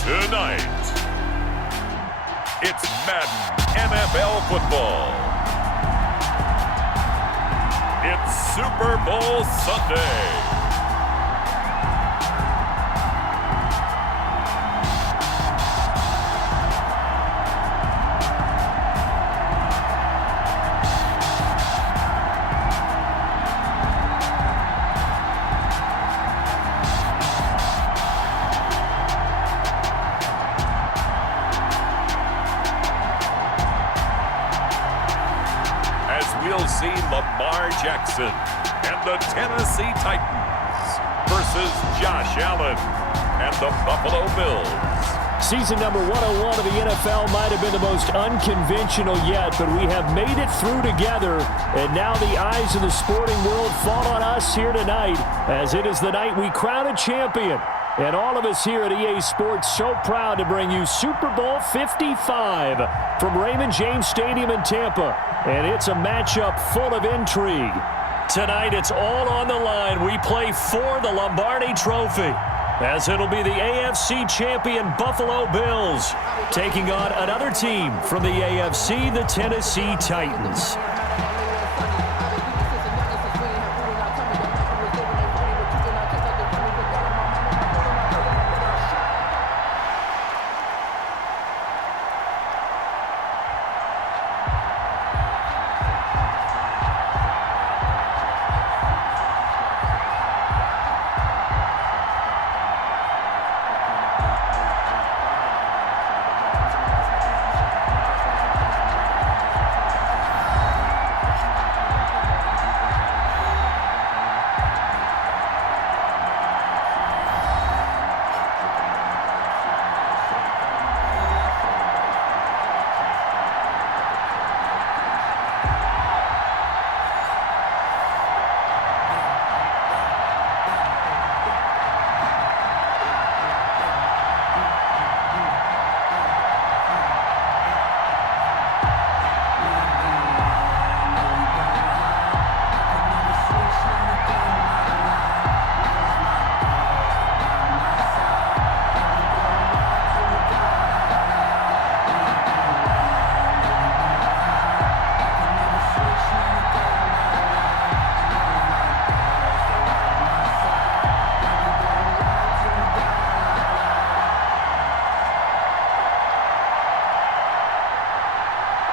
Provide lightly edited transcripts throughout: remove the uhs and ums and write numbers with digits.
Tonight, it's Madden NFL football. It's Super Bowl Sunday. We'll see Lamar Jackson and the Tennessee Titans versus Josh Allen and the Buffalo Bills. Season number 101 of the NFL might have been the most unconventional yet, but we have made it through together, and now the eyes of the sporting world fall on us here tonight, as it is the night we crown a champion. And all of us here at EA Sports so proud to bring you Super Bowl 55 from Raymond James Stadium in Tampa. And it's a matchup full of intrigue. Tonight it's all on the line. We play for the Lombardi Trophy, as it'll be the AFC champion Buffalo Bills taking on another team from the AFC, the Tennessee Titans.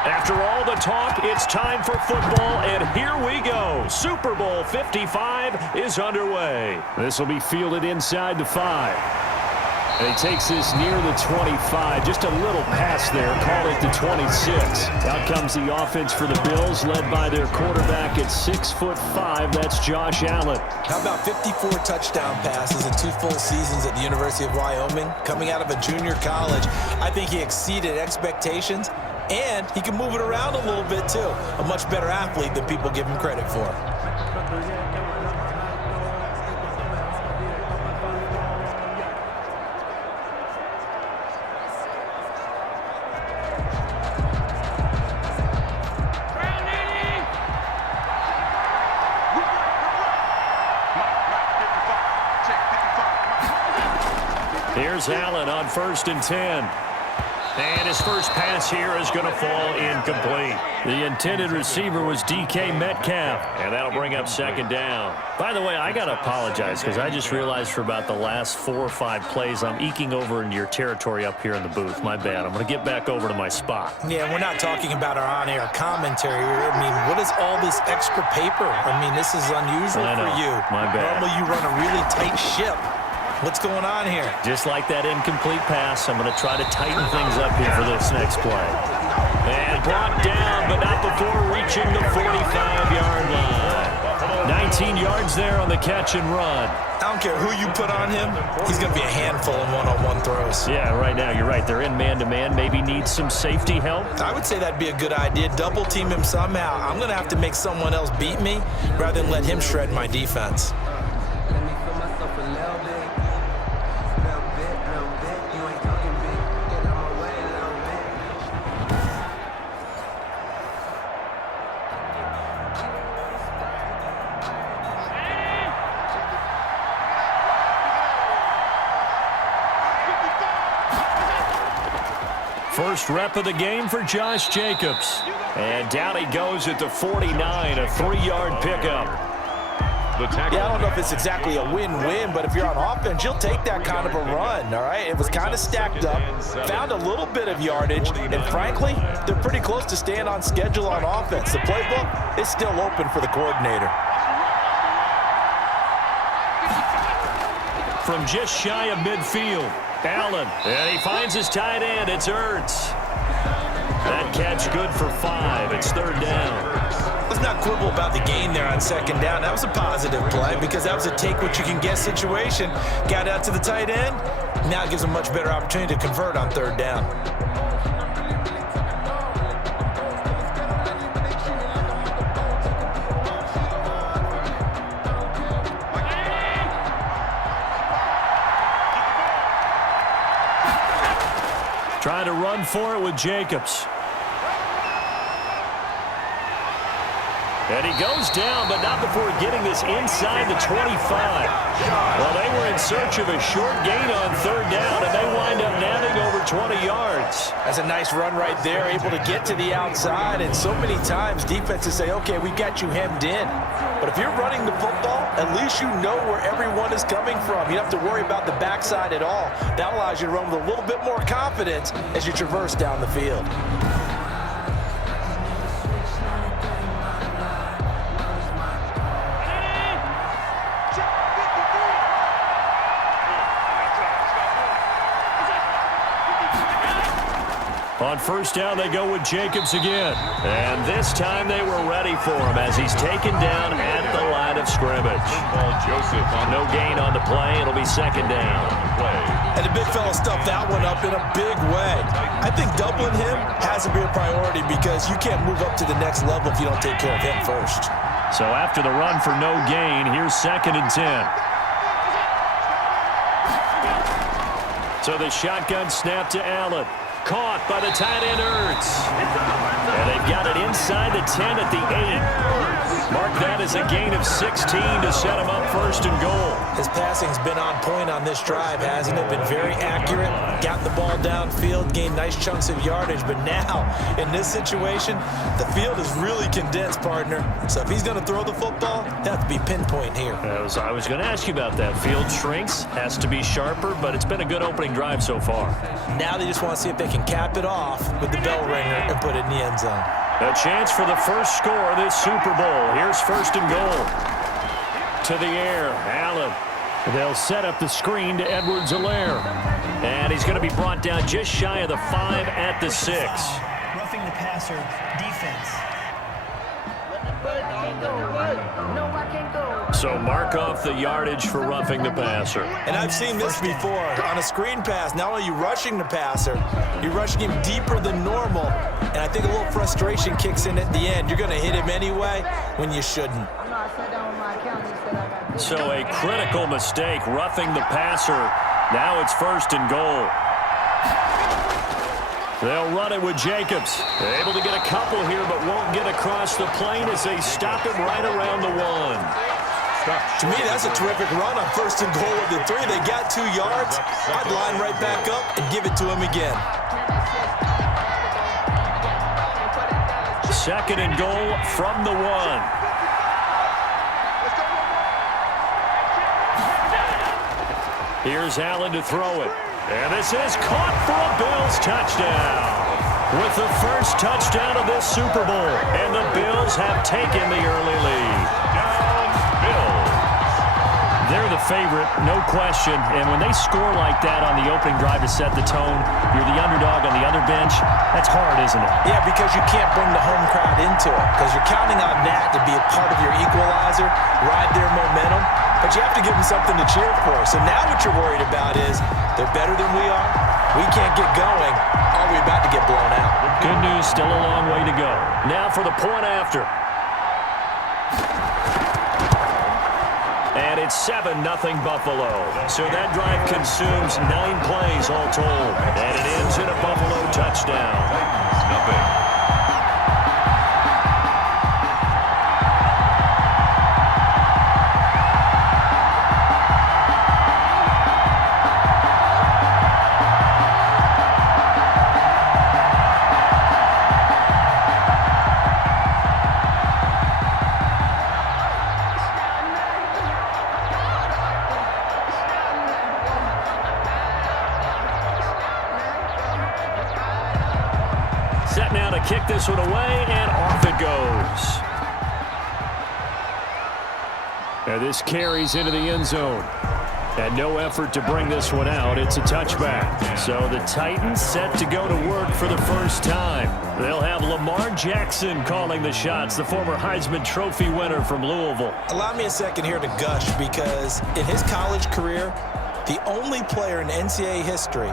After all the talk, it's time for football, and here we go. Super Bowl 55 is underway. This will be fielded inside the 5. And he takes this near the 25. Just a little pass there. Call it the 26. Out comes the offense for the Bills, led by their quarterback at 6'5". That's Josh Allen. How about 54 touchdown passes in 2 full seasons at the University of Wyoming? Coming out of a junior college, I think he exceeded expectations. And he can move it around a little bit, too. A much better athlete than people give him credit for. Here's Allen on 1st and 10. And his first pass here is going to fall incomplete. The intended receiver was DK Metcalf, and that'll bring up 2nd down. By the way, I got to apologize because I just realized for about the last 4 or 5 plays I'm eking over into your territory up here in the booth. My bad. I'm going to get back over to my spot. Yeah, we're not talking about our on-air commentary here. I mean, what is all this extra paper? I mean, this is unusual for you. My bad. Normally you run a really tight ship. What's going on here? Just like that incomplete pass, I'm going to try to tighten things up here for this next play. And brought down, but not before reaching the 45-yard line. 19 yards there on the catch and run. I don't care who you put on him. He's going to be a handful in one-on-one throws. Yeah, right now, you're right. They're in man-to-man. Maybe needs some safety help. I would say that'd be a good idea. Double team him somehow. I'm going to have to make someone else beat me rather than let him shred my defense. First rep of the game for Josh Jacobs. And down he goes at the 49, a 3-yard pickup. Yeah, I don't know if it's exactly a win-win, but if you're on offense, you'll take that kind of a run, all right? It was kind of stacked up, found a little bit of yardage, and frankly, they're pretty close to staying on schedule on offense. The playbook is still open for the coordinator. From just shy of midfield, Allen, and he finds his tight end. It's Ertz. That catch good for 5. It's 3rd down. Let's not quibble about the gain there on 2nd down. That was a positive play because that was a take-what-you-can-get situation. Got out to the tight end. Now it gives them a much better opportunity to convert on 3rd down. Trying to run for it with Jacobs. And he goes down, but not before getting this inside the 25. Well, they were in search of a short gain on 3rd down, and they wind up nabbing over 20 yards. That's a nice run right there, able to get to the outside. And so many times defenses say, okay, we got you hemmed in. But if you're running the football, at least you know where everyone is coming from. You don't have to worry about the backside at all. That allows you to run with a little bit more confidence as you traverse down the field. On 1st down, they go with Jacobs again. And this time they were ready for him as he's taken down at the line of scrimmage. No gain on the play. It'll be 2nd down. And the big fella stuffed that one up in a big way. I think doubling him has to be a priority because you can't move up to the next level if you don't take care of him first. So after the run for no gain, here's 2nd and 10. So the shotgun snap to Allen. Caught by the tight end Ertz. And they've got it inside the 10 at the 8. Mark that as a gain of 16 to set him up 1st and goal. His passing's been on point on this drive, hasn't it? Been very accurate. Got the ball downfield, gained nice chunks of yardage. But now, in this situation, the field is really condensed, partner. So if he's going to throw the football, it has to be pinpoint here. I was going to ask you about that. Field shrinks, has to be sharper, but it's been a good opening drive so far. Now they just want to see if they can cap it off with the bell ringer and put it in the end zone. A chance for the first score of this Super Bowl. Here's 1st and goal. To the air, Allen. They'll set up the screen to Edwards-Helaire. And he's going to be brought down just shy of the 5 at the 6. Roughing the passer defense. So mark off the yardage for roughing the passer. And I've seen this before. On a screen pass, not only are you rushing the passer, you're rushing him deeper than normal. And I think a little frustration kicks in at the end. You're going to hit him anyway when you shouldn't. So a critical mistake, roughing the passer. Now it's 1st and goal. They'll run it with Jacobs. Able to get a couple here, but won't get across the plane as they stop him right around the 1. To me, that's a terrific run on 1st and goal of the 3. They got 2 yards. I'd line right back up and give it to him again. 2nd and goal from the 1. Here's Allen to throw it. And this is caught for a Bills touchdown. With the first touchdown of this Super Bowl. And the Bills have taken the early lead. They're the favorite, no question. And when they score like that on the opening drive to set the tone, you're the underdog on the other bench. That's hard, isn't it? Yeah, because you can't bring the home crowd into it. Because you're counting on that to be a part of your equalizer, ride their momentum. But you have to give them something to cheer for. So now what you're worried about is they're better than we are. We can't get going. Are we about to get blown out? Good news, still a long way to go. Now for the point after. And it's 7-0 Buffalo. So that drive consumes 9 plays all told. And it ends in a Buffalo touchdown. Nothing. Set now to kick this one away, and off it goes. And this carries into the end zone. And no effort to bring this one out. It's a touchback. So the Titans set to go to work for the first time. They'll have Lamar Jackson calling the shots, the former Heisman Trophy winner from Louisville. Allow me a second here to gush, because in his college career, the only player in NCAA history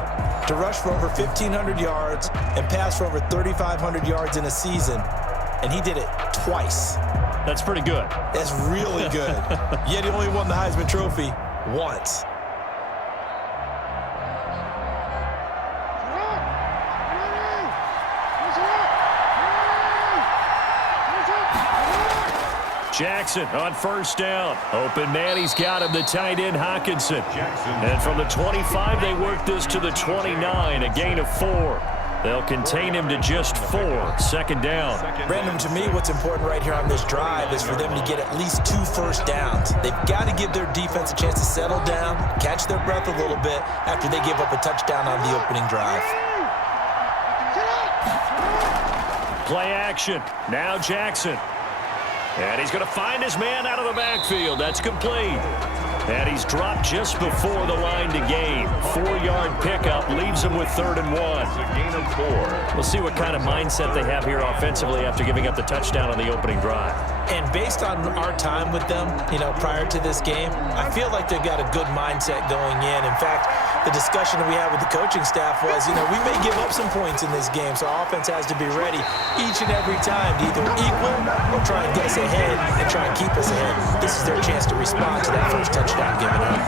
to rush for over 1,500 yards and pass for over 3,500 yards in a season, and he did it twice. That's pretty good. That's really good. Yet he only won the Heisman Trophy once. Jackson on first down. Open man, he's got him, the tight end Hockenson. And from the 25, they work this to the 29, a gain of 4. They'll contain him to just 4. Second down. Brandon, to me, what's important right here on this drive is for them to get at least 2 first downs. They've got to give their defense a chance to settle down, catch their breath a little bit after they give up a touchdown on the opening drive. Play action. Now Jackson. And he's going to find his man out of the backfield. That's complete. And he's dropped just before the line to gain. 4-yard pickup leaves him with 3rd and 1. A gain of 4. We'll see what kind of mindset they have here offensively after giving up the touchdown on the opening drive. And based on our time with them, prior to this game, I feel like they've got a good mindset going in. In fact, the discussion that we had with the coaching staff was, we may give up some points in this game, so our offense has to be ready each and every time to either equal or try and get us ahead and try and keep us ahead. This is their chance to respond to that first touchdown given up.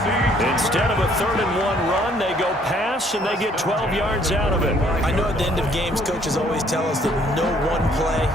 Instead of a 3rd and 1 run, they go pass and they get 12 yards out of it. I know at the end of games, coaches always tell us that no one play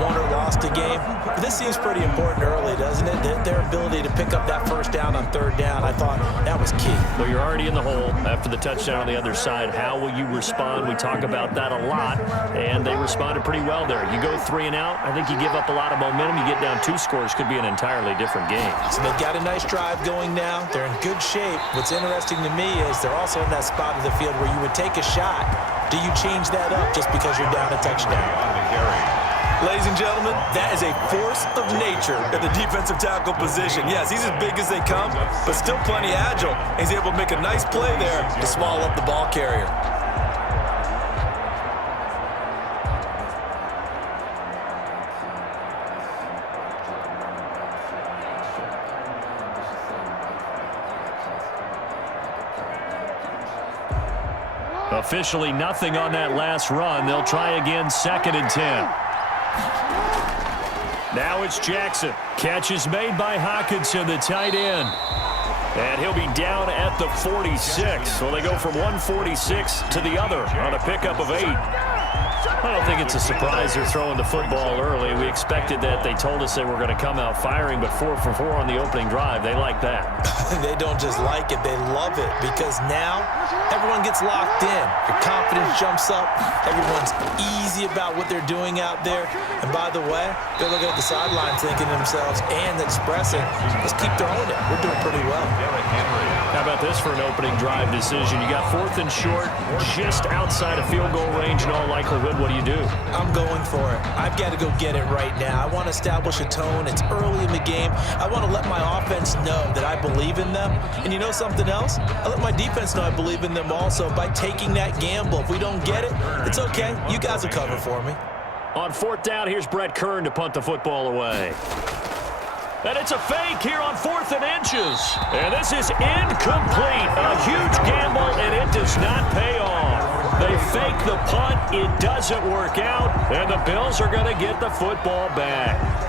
won or lost a game. But this seems pretty important early, doesn't it? Their ability to pick up that first down on 3rd down, I thought that was key. Well, you're already in the hole after the touchdown on the other side. How will you respond? We talk about that a lot, and they responded pretty well there. You go 3 and out, I think you give up a lot of momentum. You get down 2 scores, could be an entirely different game. So they've got a nice drive going now. They're in good shape. What's interesting to me is they're also in that spot of the field where you would take a shot. Do you change that up just because you're down a touchdown? Ladies and gentlemen, that is a force of nature in the defensive tackle position. Yes, he's as big as they come, but still plenty agile. He's able to make a nice play there to swallow up the ball carrier. Officially nothing on that last run. They'll try again, 2nd and 10. Now it's Jackson. Catch is made by Hockenson, the tight end. And he'll be down at the 46. So they go from 146 to the other on a pickup of 8. I don't think it's a surprise they're throwing the football early. We expected that. They told us they were going to come out firing, but 4 for 4 on the opening drive. They like that. They don't just like it, they love it, because now everyone gets locked in. Your confidence jumps up. Everyone's easy about what they're doing out there. And by the way, they're looking at the sideline thinking to themselves and expressing, let's keep throwing it. We're doing pretty well. How about this for an opening drive decision? You got 4th and short, just outside of field goal range in all likelihood. What do you do? I'm going for it. I've got to go get it right now. I want to establish a tone. It's early in the game. I want to let my offense know that I believe in them. And you know something else? I let my defense know I believe in them also by taking that gamble. If we don't get it, it's okay. You guys will cover for me. On 4th down, here's Brett Kern to punt the football away. And it's a fake here on 4th and inches. And this is incomplete. A huge gamble, and it does not pay off. They fake the punt. It doesn't work out. And the Bills are going to get the football back.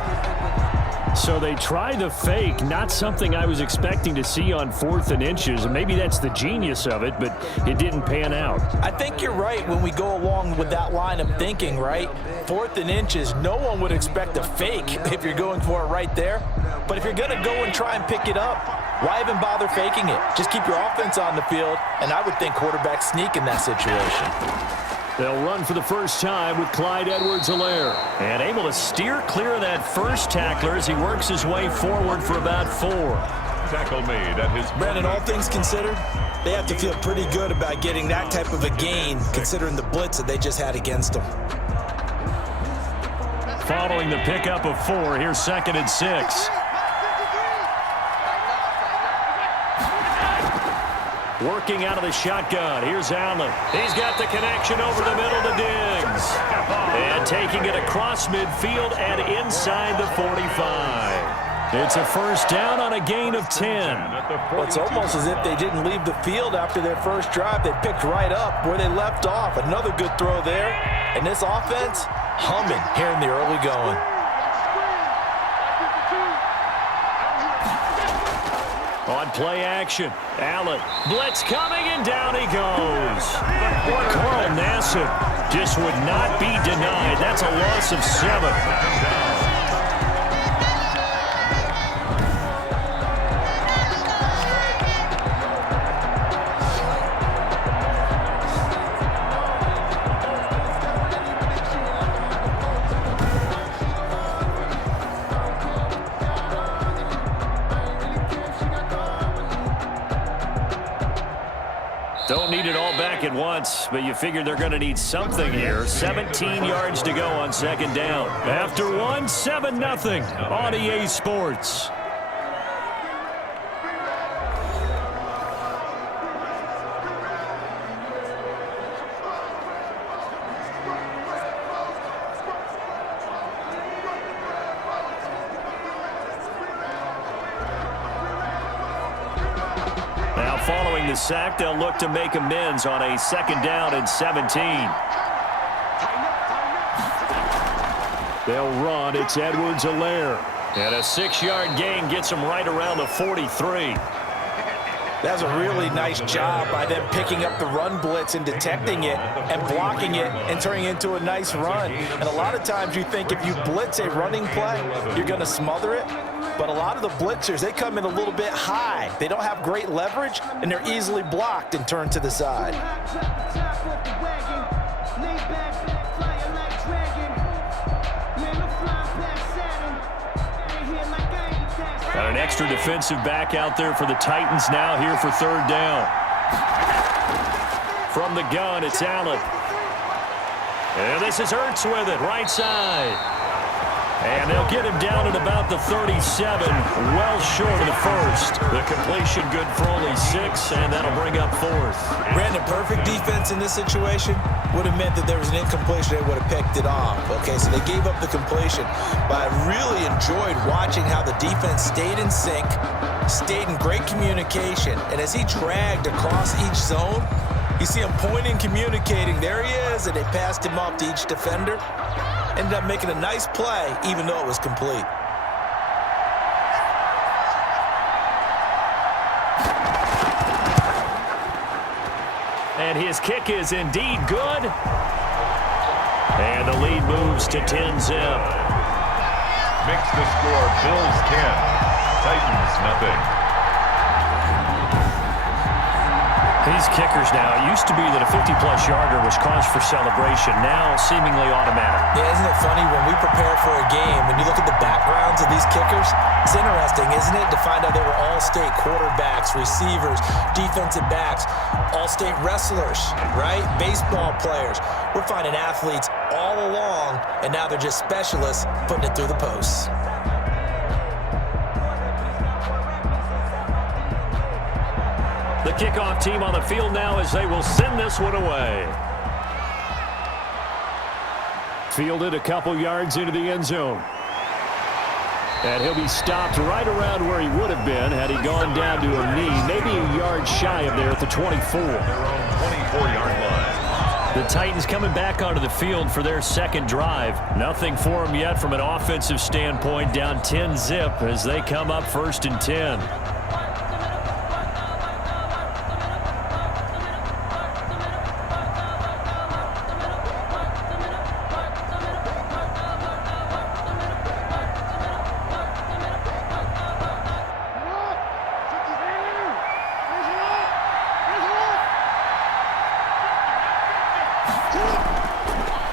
So they try the fake, not something I was expecting to see on 4th and inches. Maybe that's the genius of it, but it didn't pan out. I think you're right when we go along with that line of thinking, right? 4th and inches, no one would expect a fake if you're going for it right there. But if you're going to go and try and pick it up, why even bother faking it? Just keep your offense on the field, and I would think quarterback sneak in that situation. They'll run for the first time with Clyde Edwards-Helaire. And able to steer clear of that first tackler as he works his way forward for about 4. Tackle made at his... Brandon, all things considered, they have to feel pretty good about getting that type of a gain, considering the blitz that they just had against them. following the pickup of 4. Here's 2nd and 6. Working out of the shotgun. Here's Allen. He's got the connection over the middle to Diggs. And taking it across midfield and inside the 45. It's a first down on a gain of 10. Well, it's almost as if they didn't leave the field after their first drive. They picked right up where they left off. Another good throw there. And this offense, humming here in the early going. On play action, Allen. Blitz coming, and down he goes. Carl Nassib just would not be denied. That's a loss of 7. Don't need it all back at once, but you figure they're going to need something here. 17 yards to go on 2nd down. After 1, 7-0 on EA Sports. Following the sack, they'll look to make amends on a 2nd down and 17. They'll run. It's Edwards-Helaire. And a 6-yard gain gets them right around the 43. That's a really nice job by them picking up the run blitz and detecting it and blocking it and turning it into a nice run. And a lot of times you think if you blitz a running play, you're going to smother it. But a lot of the blitzers, they come in a little bit high. They don't have great leverage, and they're easily blocked and turned to the side. Got an extra defensive back out there for the Titans now here for 3rd down. From the gun, it's Allen. And this is Hurts with it, right side. And they'll get him down at about the 37, well short of the first. The completion good for only 6, and that'll bring up 4th. Brandon, perfect defense in this situation would have meant that there was an incompletion. They would have picked it off. Okay, so they gave up the completion. But I really enjoyed watching how the defense stayed in sync, stayed in great communication. And as he dragged across each zone, you see him pointing, communicating. There he is, and they passed him off to each defender. Ended up making a nice play, even though it was complete. And his kick is indeed good. And the lead moves to 10-zip. Makes the score Bills 10, Titans 0. These kickers now, it used to be that a 50-plus yarder was cause for celebration. Now, seemingly automatic. Yeah, isn't it funny when we prepare for a game, when you look at the backgrounds of these kickers, it's interesting, isn't it, to find out they were all-state quarterbacks, receivers, defensive backs, all-state wrestlers, right? Baseball players. We're finding athletes all along, and now they're just specialists putting it through the posts. The kickoff team on the field now as they will send this one away. Fielded a couple yards into the end zone. And he'll be stopped right around where he would have been had he gone down to a knee, maybe a yard shy of there at the 24. Their own 24-yard line. The Titans coming back onto the field for their 2nd drive. Nothing for them yet from an offensive standpoint, down 10-zip as they come up 1st and 10.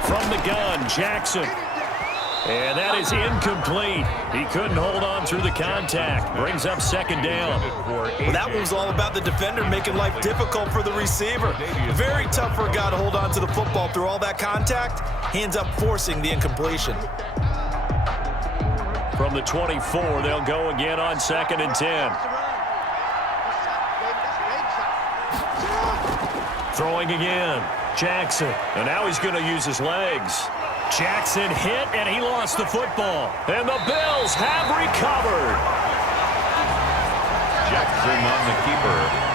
From the gun, Jackson. And that is incomplete. He couldn't hold on through the contact. Brings up 2nd down. Well, that one was all about the defender making life difficult for the receiver. Very tough for a guy to hold on to the football through all that contact. He ends up forcing the incompletion. From the 24, they'll go again on 2nd and 10. Throwing again. Jackson. And now he's going to use his legs. Jackson hit, and he lost the football. And the Bills have recovered. Jackson on the keeper.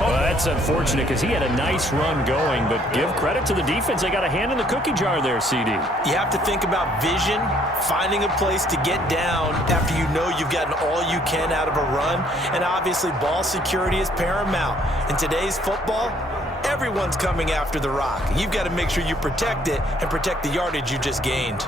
Well, that's unfortunate because he had a nice run going, but give credit to the defense. They got a hand in the cookie jar there, CD. You have to think about vision, finding a place to get down after you know you've gotten all you can out of a run, and obviously ball security is paramount. In today's football, everyone's coming after the rock. You've got to make sure you protect it and protect the yardage you just gained.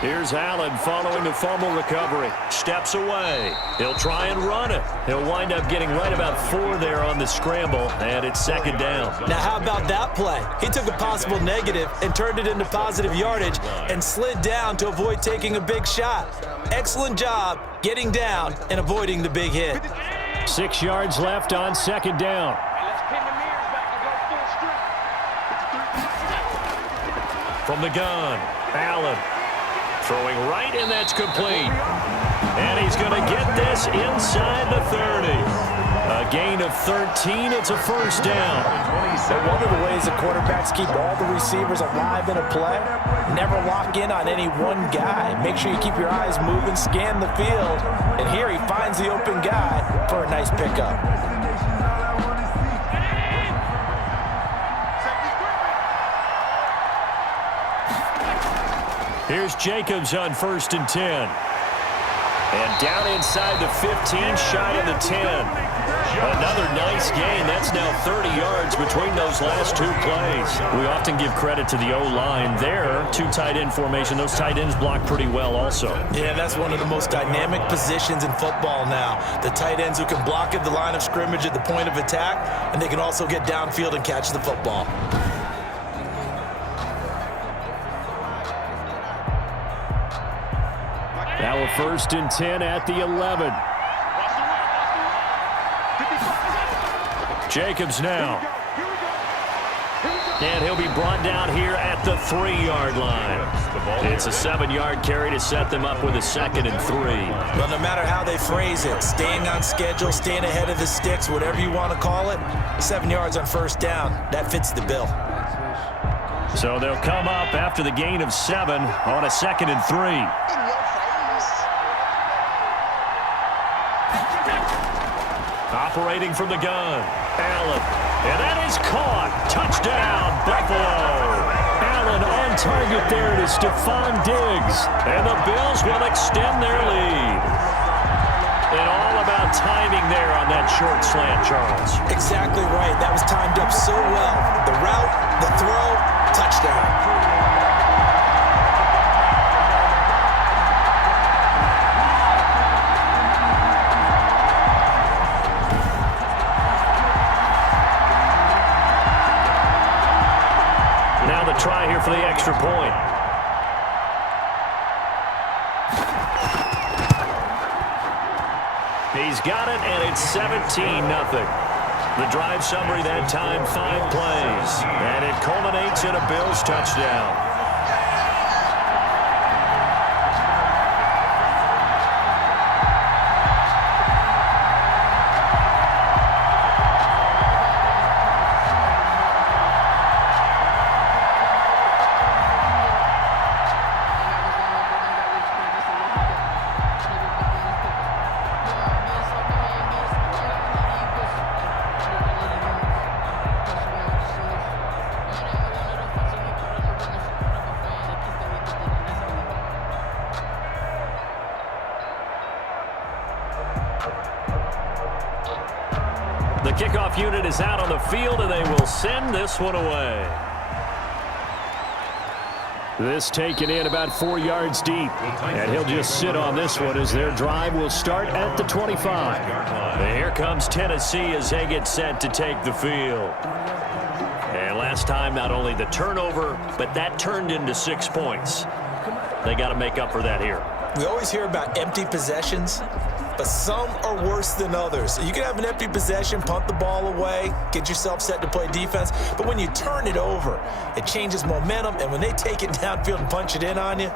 Here's Allen following the fumble recovery. Steps away. He'll try and run it. He'll wind up getting right about 4 there on the scramble, and it's 2nd down. Now, how about that play? He took a possible negative and turned it into positive yardage and slid down to avoid taking a big shot. Excellent job getting down and avoiding the big hit. 6 yards left on 2nd down. From the gun, Allen. Throwing right, and that's complete. And he's going to get this inside the 30. A gain of 13. It's a 1st down. So one of the ways the quarterbacks keep all the receivers alive in a play, never lock in on any one guy. Make sure you keep your eyes moving, scan the field. And here he finds the open guy for a nice pickup. Here's Jacobs on 1st and 10. And down inside the 15, shy of the 10. Another nice gain. That's now 30 yards between those last 2 plays. We often give credit to the O-line there. 2 tight end formation. Those tight ends block pretty well also. Yeah, that's one of the most dynamic positions in football now. The tight ends who can block at the line of scrimmage at the point of attack, and they can also get downfield and catch the football. Now a 1st and 10 at the 11. Jacobs now. And he'll be brought down here at the 3-yard line. It's a 7-yard carry to set them up with a 2nd and 3. Well, no matter how they phrase it, staying on schedule, staying ahead of the sticks, whatever you want to call it, 7 yards on 1st down, that fits the bill. So they'll come up after the gain of 7 on a 2nd and 3. Operating from the gun, Allen. And that is caught. Touchdown, Buffalo. Allen on target there to Stephon Diggs. And the Bills will extend their lead. And all about timing there on that short slant, Charles. Exactly right. That was timed up so well. The route, the throw, touchdown. Try here for the extra point. He's got it, and it's 17-0. The drive summary that time, 5 plays. And it culminates in a Bills touchdown. The kickoff unit is out on the field, and they will send this one away. This taken in about 4 yards deep. And he'll just sit on this one as their drive will start at the 25. And here comes Tennessee as they get set to take the field. And last time, not only the turnover, but that turned into 6 points. They got to make up for that here. We always hear about empty possessions, but some are worse than others. You can have an empty possession, punt the ball away, get yourself set to play defense, but when you turn it over, it changes momentum, and when they take it downfield and punch it in on you,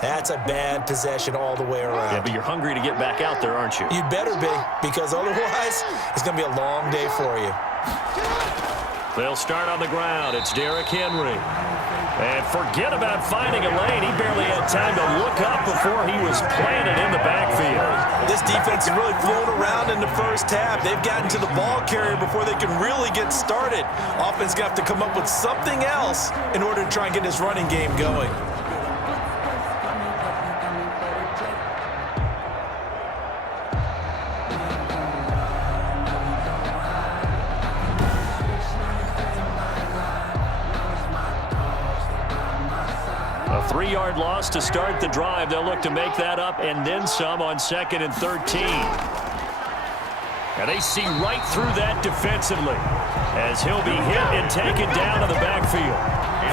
that's a bad possession all the way around. Yeah, but you're hungry to get back out there, aren't you? You'd better be, because otherwise, it's going to be a long day for you. They'll start on the ground. It's Derrick Henry. And forget about finding a lane. He barely had time to look up before he was planted in the backfield. This defense has really flown around in the first half. They've gotten to the ball carrier before they can really get started. Offense got to come up with something else in order to try and get this running game going. A 3-yard loss to start the drive. They'll look to make that up and then some on 2nd and 13. And they see right through that defensively as he'll be hit and taken down to the backfield.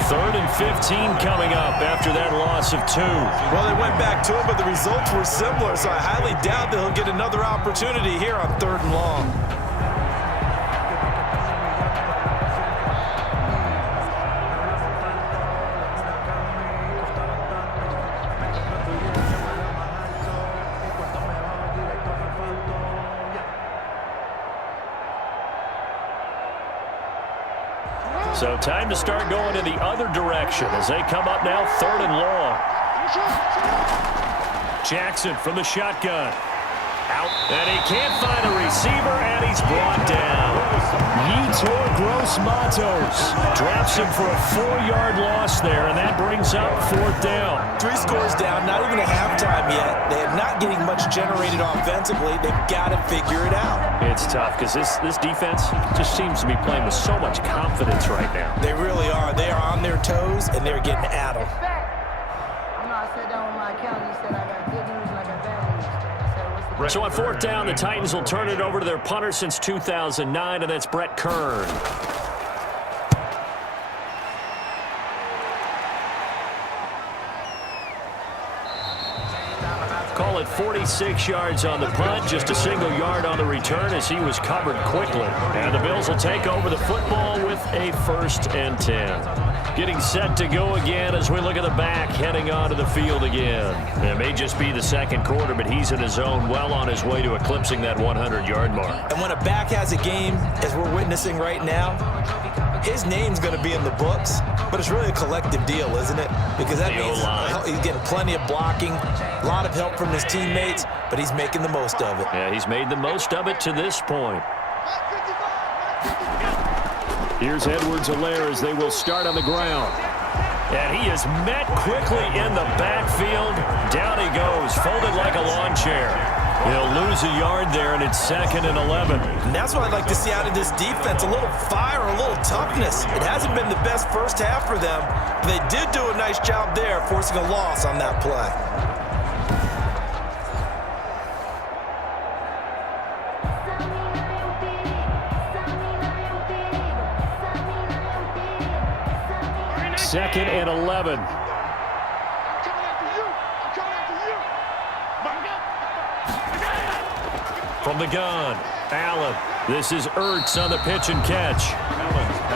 3rd and 15 coming up after that loss of 2. Well, they went back to it, but the results were similar, so I highly doubt that he'll get another opportunity here on 3rd and long. So time to start going in the other direction as they come up now 3rd and long. Jackson from the shotgun. Out. And he can't find a receiver, and he's brought down. Yetur Gross-Matos drops him for a 4-yard loss there, and that brings up 4th down. 3 scores down, not even a halftime yet. They are not getting much generated offensively. They've got to figure it out. It's tough because this defense just seems to be playing with so much confidence right now. They really are. They are on their toes, and they're getting at them. I sat down with my accountant. He said I got good news and I got bad news. So on 4th down, the Titans will turn it over to their punter since 2009, and that's Brett Kern. Call it 46 yards on the punt, just a single yard on the return as he was covered quickly. And the Bills will take over the football with a 1st and 10. Getting set to go again as we look at the back heading onto the field again. It may just be the 2nd quarter, but he's in his zone, well on his way to eclipsing that 100-yard mark. And when a back has a game, as we're witnessing right now, his name's going to be in the books, but it's really a collective deal, isn't it? Because that means he's getting plenty of blocking, a lot of help from his teammates, but he's making the most of it. Yeah, he's made the most of it to this point. Here's Edwards-Helaire as they will start on the ground. And he is met quickly in the backfield. Down he goes, folded like a lawn chair. He'll lose a yard there, and it's 2nd and 11. And that's what I'd like to see out of this defense, a little fire, a little toughness. It hasn't been the best first half for them, but they did do a nice job there, forcing a loss on that play. Second and 11. From the gun, Allen. This is Ertz on the pitch and catch.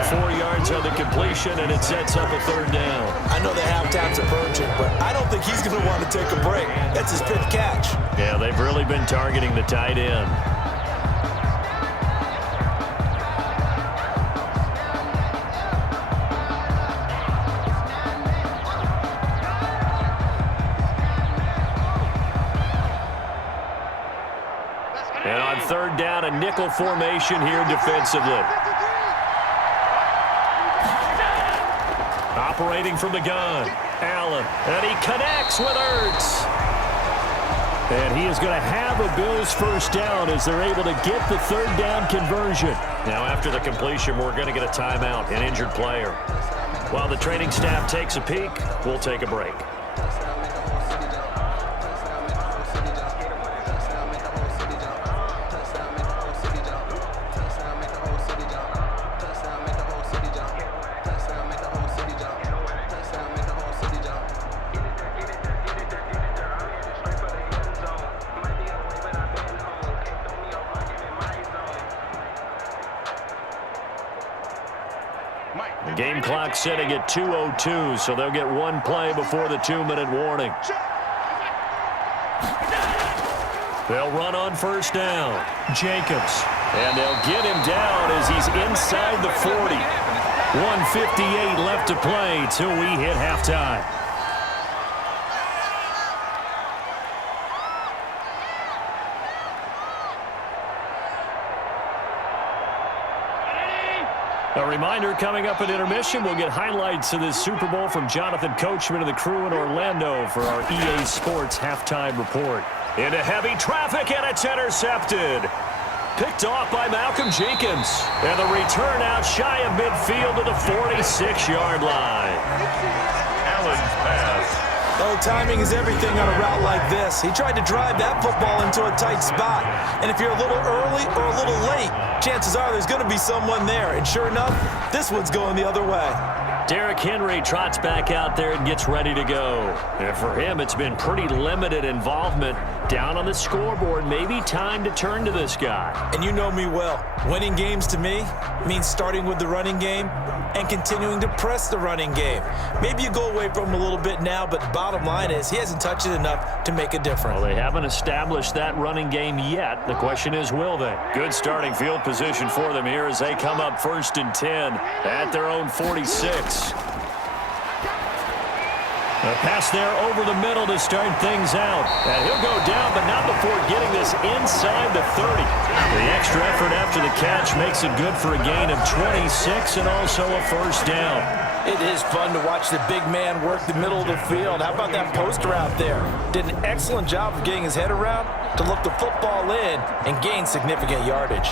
4 yards on the completion, and it sets up a 3rd down. I know the halftime's approaching, but I don't think he's going to want to take a break. That's his 5th catch. Yeah, they've really been targeting the tight end. And on 3rd down, a nickel formation here defensively. Operating from the gun, Allen, and he connects with Ertz. And he is going to have a Bills 1st down as they're able to get the 3rd down conversion. Now after the completion, we're going to get a timeout, an injured player. While the training staff takes a peek, we'll take a break. Game clock sitting at 2:02, so they'll get one play before the 2-minute warning. They'll run on first down. Jacobs. And they'll get him down as he's inside the 40. 1:58 left to play till we hit halftime. A reminder, coming up at intermission, we'll get highlights of this Super Bowl from Jonathan Coachman and the crew in Orlando for our EA Sports halftime report. Into heavy traffic, and it's intercepted. Picked off by Malcolm Jenkins. And the return out shy of midfield to the 46-yard line. Allen's pass. Oh, timing is everything on a route like this. He tried to drive that football into a tight spot. And if you're a little early or a little late, chances are there's going to be someone there. And sure enough, this one's going the other way. Derrick Henry trots back out there and gets ready to go. And for him, it's been pretty limited involvement. Down on the scoreboard, maybe time to turn to this guy. And you know me well. Winning games to me means starting with the running game and continuing to press the running game. Maybe you go away from him a little bit now, but the bottom line is he hasn't touched it enough to make a difference. Well, they haven't established that running game yet. The question is, will they? Good starting field position for them here as they come up 1st and 10 at their own 46. A pass there over the middle to start things out. And he'll go down, but not before getting this inside the 30. The extra effort after the catch makes it good for a gain of 26 and also a first down. It is fun to watch the big man work the middle of the field. How about that poster out there? Did an excellent job of getting his head around to look the football in and gain significant yardage.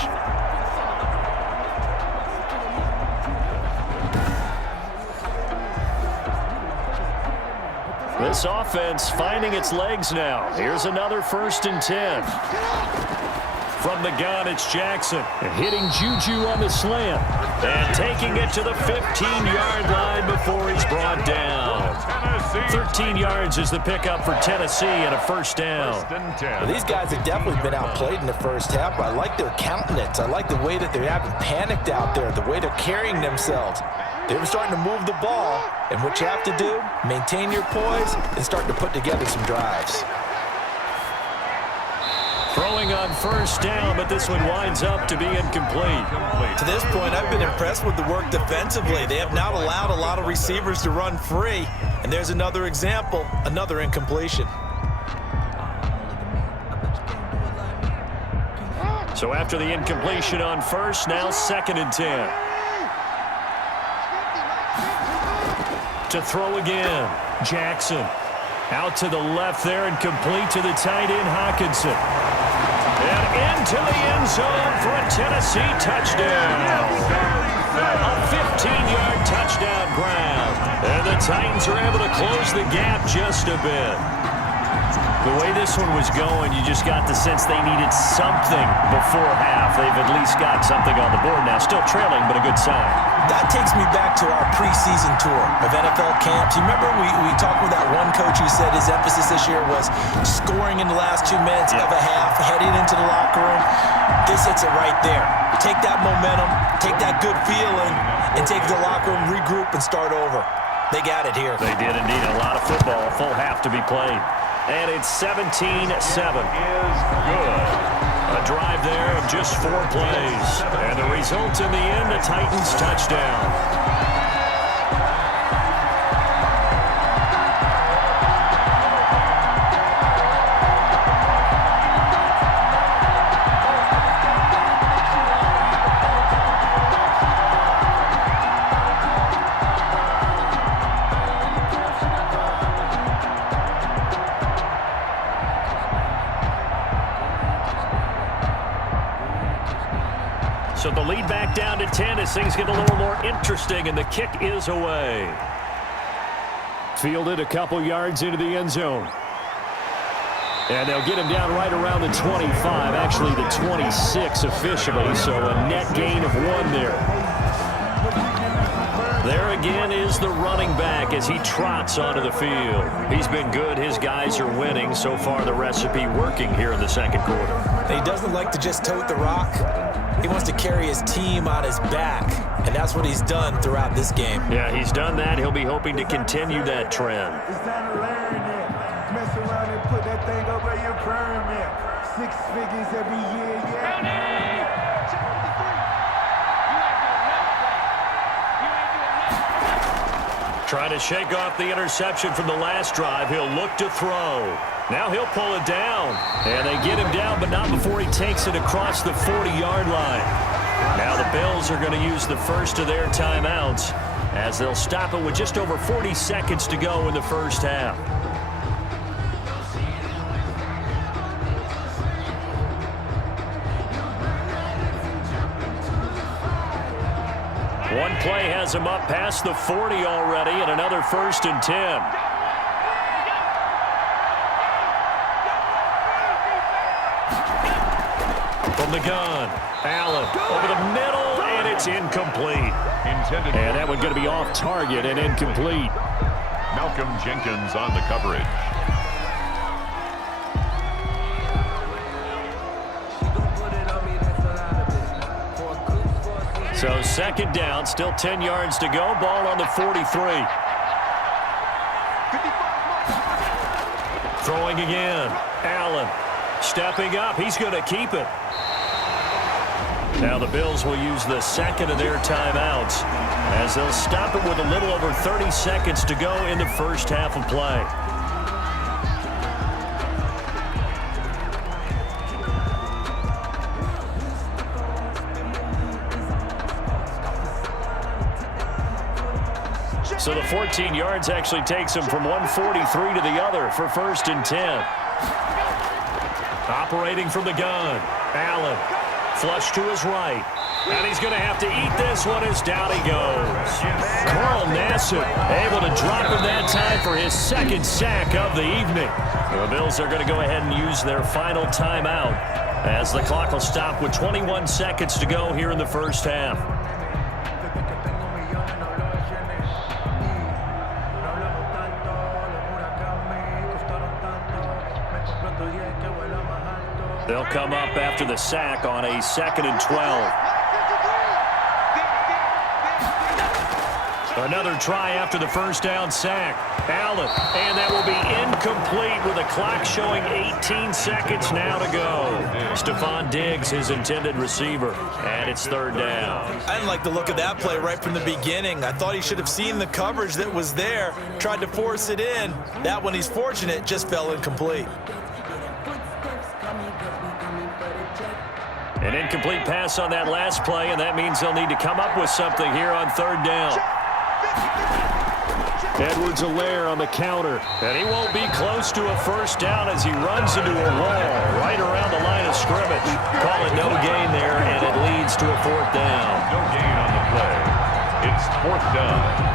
This offense finding its legs now. Here's another 1st and 10. From the gun, it's Jackson. And hitting Juju on the slant. And taking it to the 15-yard line before he's brought down. 13 yards is the pickup for Tennessee and a first down. Well, these guys have definitely been outplayed in the first half, but I like their countenance. I like the way that they haven't panicked out there, the way they're carrying themselves. They were starting to move the ball, and what you have to do, maintain your poise and start to put together some drives. Throwing on first down, but this one winds up to be incomplete. To this point, I've been impressed with the work defensively. They have not allowed a lot of receivers to run free, and there's another example, another incompletion. So after the incompletion on first, now 2nd and 10. To throw again, Jackson. Out to the left there and complete to the tight end, Hawkinson. And into the end zone for a Tennessee touchdown. A 15-yard touchdown grab. And the Titans are able to close the gap just a bit. The way this one was going, you just got the sense they needed something before half. They've at least got something on the board now. Still trailing, but a good sign. That takes me back to our preseason tour of NFL camps. You remember we talked with that one coach who said his emphasis this year was scoring in the last 2 minutes of a half, heading into the locker room. This hits it right there. Take that momentum, take that good feeling, and take the locker room, regroup, and start over. They got it here. They did indeed. A lot of football, a full half to be played. And it's 17-7. Is good. A drive there of just 4 plays. And the result in the end, a Titans touchdown. So So the lead back down to 10 as things get a little more interesting, and the kick is away. Fielded a couple yards into the end zone. And they'll get him down right around the 25, actually the 26 officially, so a net gain of 1 there. There again is the running back as he trots onto the field. He's been good. His guys are winning. So far, the recipe working here in the second quarter. He doesn't like to just tote the rock. He wants to carry his team on his back, and that's what he's done throughout this game. Yeah, he's done that. He'll be hoping to continue that trend. It's time to learn it. Mess around and put that thing up where your permit. 6 figures every year, yeah. Trying to shake off the interception from the last drive. He'll look to throw. Now he'll pull it down. And they get him down, but not before he takes it across the 40-yard line. Now the Bills are going to use the first of their timeouts as they'll stop it with just over 40 seconds to go in the first half. One play has him up past the 40 already, and another 1st and 10. From the gun, Allen over the middle, and it's incomplete. And that one going to be off target and incomplete. Malcolm Jenkins on the coverage. So second down, still 10 yards to go. Ball on the 43. Throwing again. Allen stepping up. He's going to keep it. Now the Bills will use the second of their timeouts as they'll stop it with a little over 30 seconds to go in the first half of play. So the 14 yards actually takes him from 143 to the other for 1st and 10. Operating from the gun. Allen flush to his right. And he's going to have to eat this one as down he goes. Carl Nassib able to drop him that time for his 2nd sack of the evening. The Bills are going to go ahead and use their final timeout as the clock will stop with 21 seconds to go here in the first half. They'll come up after the sack on a 2nd and 12. Another try after the first down sack. Allen, and that will be incomplete with a clock showing 18 seconds now to go. Stephon Diggs, his intended receiver, and it's 3rd down. I didn't like the look of that play right from the beginning. I thought he should have seen the coverage that was there, tried to force it in. That one, he's fortunate, just fell incomplete. An incomplete pass on that last play, and that means they'll need to come up with something here on 3rd down. Edwards-Helaire on the counter, and he won't be close to a first down as he runs into a wall right around the line of scrimmage. Call it no gain there, and it leads to a 4th down. No gain on the play. It's 4th down.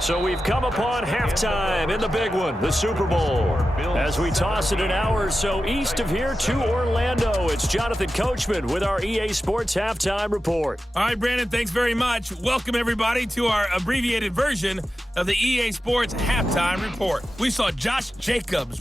So we've come upon halftime in the big one, the Super Bowl. As we toss it an hour or so east of here to Orlando, it's Jonathan Coachman with our EA Sports Halftime Report. All right, Brandon, thanks very much. Welcome, everybody, to our abbreviated version of the EA Sports Halftime Report. We saw Josh Jacobs